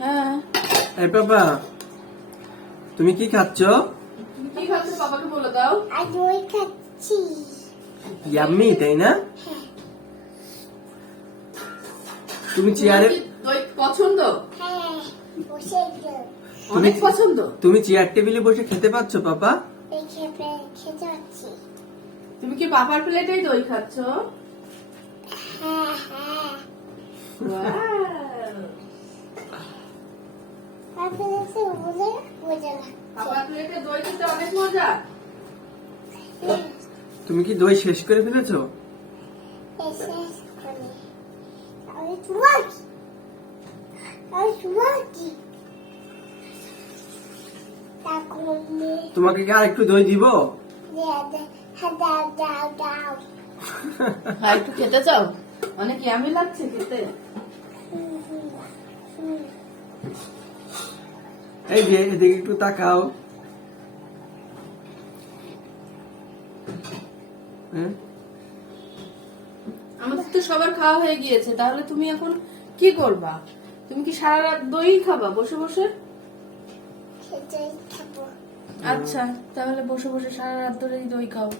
হ্যাঁ। এই পাপা, তুমি কি খাচ্ছ? তুমি কি খাচ্ছ বাবাকে বলে দাও। দই খাচ্ছি। ইয়াম্মি, তাই না? হ্যাঁ তুমি চেয়ারে দই পছন্দ? হ্যাঁ বসে গেল। অনেক পছন্দ। তুমি চেয়ার টেবিলে বসে খেতে পাচ্ছ পাপা? খেতে পাচ্ছি। তুমি কি বাবার প্লেটেই দই খাচ্ছ? হ্যাঁ হ্যাঁ Wow! আপনাদের বুঝে বুঝে না। বাবার প্লেটে দই খেতে অনেক মজা। তুমি কি দই শেষ করে ফেলেছো? এসে করে আমি তোমাকে তারপর তোমাকে কি আর একটু দই দিব? দাও দাও দাও। হ্যাঁ, একটু খেতে চাও? অনেক ইয়ামি লাগছে খেতে। এই যে এদিকে একটু তাকাও। হ্যাঁ? আমাদের তো সবার খাওয়া হয়ে গিয়েছে, তাহলে তুমি এখন কি করবা? তুমি কি সারা রাত দই খাবা বসে বসে? খেতে খাবো। আচ্ছা, তাহলে বসে বসে সারা রাত ধরে দই খাও।